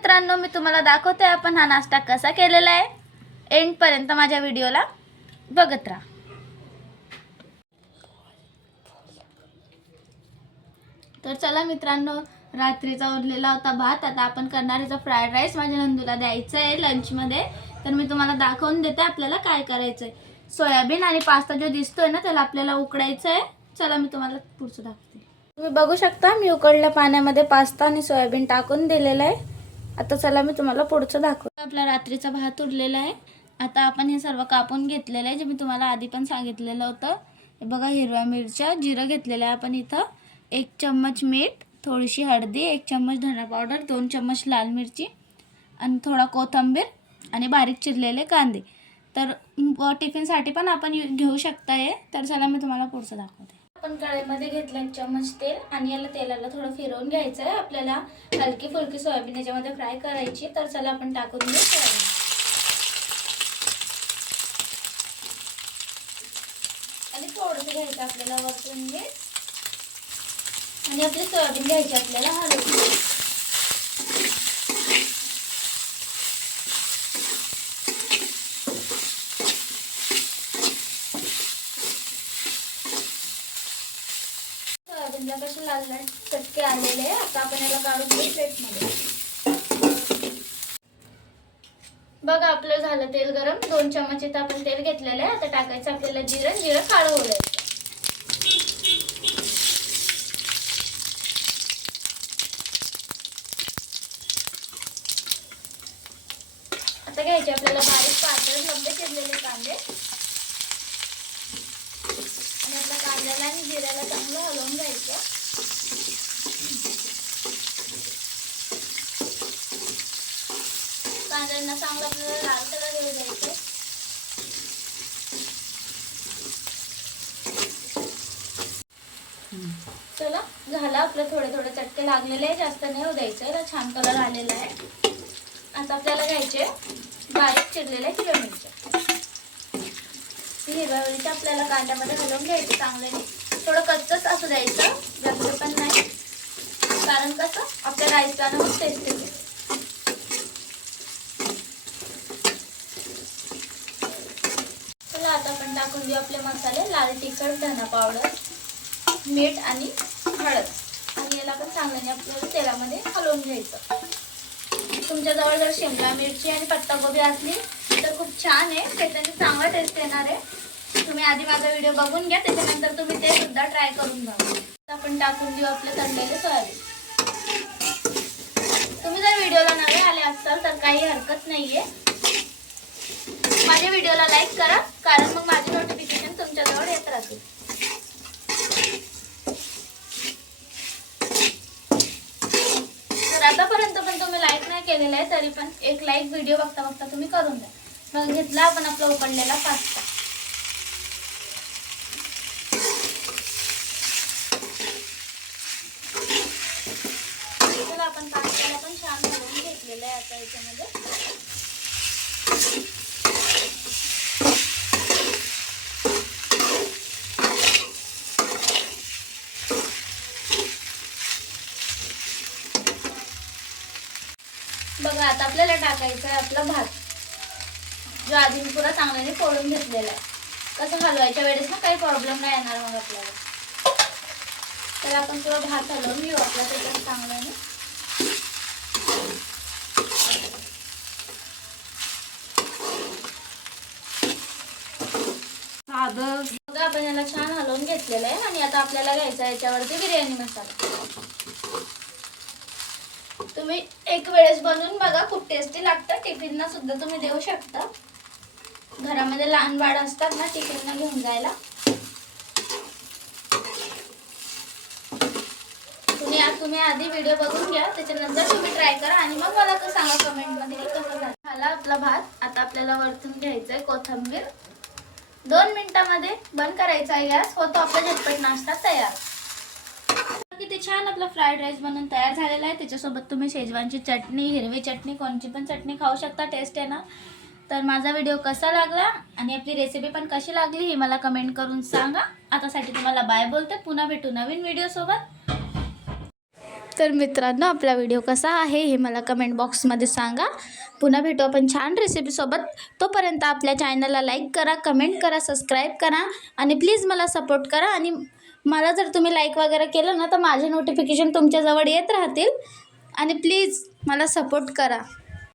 मित्रांनो, मी तुम्हाला दाखवते आपण हा नाश्ता कसा केलेला आहे। एंड पर्यंत माझ्या व्हिडिओला बघत राहा। तर चला मित्रांनो, रात्रीचा उरलेला होता भात, आता आपण करणार आहे फ्राईड राईस। माझ्या नंदूला द्यायचा आहे लंच मध्ये, तर मी तुम्हाला दाखवून देते आपल्याला काय करायचं आहे। सोयाबीन आणि पास्ता जो दिसतोय ना त्याला आपल्याला उकडायचं आहे। चला मी तुम्हाला पुढचं दाखवते। तुम्ही बघू शकता मी उकळल्या पाण्यामध्ये पास्ता आणि सोयाबीन टाकून दिलेलं आहे। आता चला मी तुम्हाला पुढचं दाखवते। आपला रात्रीचा भात उरलेला आहे। आता आपण हे सर्व कापून घेतलेलं आहे, जे मी तुम्हाला आधी पण सांगितलेलं होतं। हे बघा, हिरव्या मिरच्या, जिरं घेतलेलं आहे आपण इथं, 1 चम्मच मीठ, थोडीशी हळदी, 1 चम्मच धना पावडर, 2 चम्मच लाल मिरची आणि थोडा कोथिंबीर आणि बारीक चिरलेले कांदे। तर टिफिनसाठी पण आपण घेऊ शकता हे। तर चला मी तुम्हाला पुढचं दाखवते। आपण कढईमध्ये घेतलं 1 चम्मच तेल आणि याला तेलाला थोडं फिरवून घ्यायचं आहे। आपल्याला हलकी फुलकी सोयाबीन याच्यामध्ये फ्राय करायची। तर चला आपण टाकून घेऊ सोयाबीन आणि थोडंसं घ्यायचं आपल्याला वरतून मीठ आणि आपली सोयाबीन घ्यायची आपल्याला हलवून। सोयाबीनला कसे लाल लाल चटके आलेले आहे। आता आपण याला काढून घेऊ प्लेटमध्ये। बघा, आपलं झालं तेल गरम, 2 चम्मच इथं आपण तेल घेतलेलं आहे। आता टाकायचं आपल्याला जिरं काळं होईल। आता घ्यायचे आपल्याला बारीक पातळ लंबे चिरलेले कांदे आणि आपल्या कांद्याला आणि जिऱ्याला चांगलं हलवून घ्यायचं। कांद्यांना चांगलं आपल्याला लाल कलर येऊ द्यायचे। चला, झालं आपलं, थोडे थोडे चटके लागलेले आहे, जास्त नाही होऊ द्यायचं। याला छान कलर आलेला आहे। आता आपल्याला घ्यायचे बारीक चिरलेल्या हिरव्या मिरच्या। हिरव्या मिरच्या आपल्याला कांद्यामध्ये घालून घ्यायचे चांगल्याने। थोडं कच्चच असू द्यायचं, जास्त पण नाही, कारण कसं आपल्या राईसला ना मग टेस्ट येते। चला, आता आपण टाकून देऊ आपले मसाले, लाल तिखट, धना पावडर, मीठ आणि हळद, आणि याला पण चांगल्याने आपल्याला तेलामध्ये हलवून घ्यायचं। तुमच्याजवळ जर शिमला मिरची आणि पत्ताकोबी असली तर खूप छान आहे, त्याच्याने चांगला टेस्ट येणार आहे। तुम्ही आधी माझा व्हिडिओ बघून घ्या, त्याच्यानंतर तुम्ही ते सुद्धा ट्राय करून बघा। आपण टाकून देऊ आपले तळलेले सोयाबीन। तुम्ही जर व्हिडिओला नवे आले असाल तर काही हरकत नाहीये, माझ्या व्हिडिओला लाईक करा, कारण मग माझी नोटिफिकेशन तुमच्याजवळ येत राहतील। तर आतापर्यंत पण तुम्ही लाईक नाही केलेलं आहे, तरी पण एक लाईक व्हिडिओ बघता बघता तुम्ही करून द्या। मग घेतला आपण आपला उकडलेला पास्ता। चला, आपण पास्त्याला पण छान हलवून घेतलेलं आहे। आता याच्यामध्ये बघा, आता आपल्याला टाकायचं आहे आपला भात, जो आधी मी पुरा चांगल्याने फोडून घेतलेला आहे। कसं हलवायच्या वेळेस ना काही प्रॉब्लेम नाही येणार मग आपल्याला। तर आपण पुरा भात हलवून घेऊ आपला त्याच्यात चांगल्याने। बघा, आपण याला छान हलवून घेतलेलं आहे आणि आता आपल्याला घ्यायचा आहे याच्यावरती बिर्याणी मसाला। तुम्ही एक वेळेस बनवून बघा, खूप टेस्टी लागतं। टिफिनला सुद्धा तुम्ही देऊ शकता, घरामध्ये लहान बाळ असतात ना टिफिनला घेऊन जायला। तुम्ही आधी व्हिडिओ बघून घ्या, त्याच्यानंतर तुम्ही ट्राय करा आणि मग मला सांगा कमेंटमध्ये की कसं झाला आपला भात। आता आपल्याला वरतून घ्यायचं आहे कोथिंबीर। 2 मिनिटांमध्ये बंद करायचा आहे गॅस, होतो आपला झटपट नाश्ता तयार। किती छान आपला फ्राईड राईस बनून तयार झालेला आहे। त्याच्यासोबत तुम्ही शेजवानची चटणी, हिरवी चटणी, कोणची पण चटणी खाऊ शकता, टेस्ट आहे ना। तर माझा व्हिडिओ कसा लागला आणि आपली रेसिपी पण कशी लागली हे मला कमेंट करून सांगा। आतासाठी तुम्हाला बाय बोलते, पुन्हा भेटू नवीन व्हिडिओ सोबत। तर मित्रांनो, आपला व्हिडिओ कसा आहे हे मला कमेंट बॉक्समध्ये सांगा. पुन्हा भेटू आपण छान रेसिपीसोबत. तोपर्यंत आपल्या चॅनलला लाईक करा, कमेंट करा, सबस्क्राईब करा आणि प्लीज मला सपोर्ट करा. आणि मला जर तुम्ही लाईक वगैरे केलं ना तर माझे नोटिफिकेशन तुमच्याजवळ येत राहतील. आणि प्लीज मला सपोर्ट करा.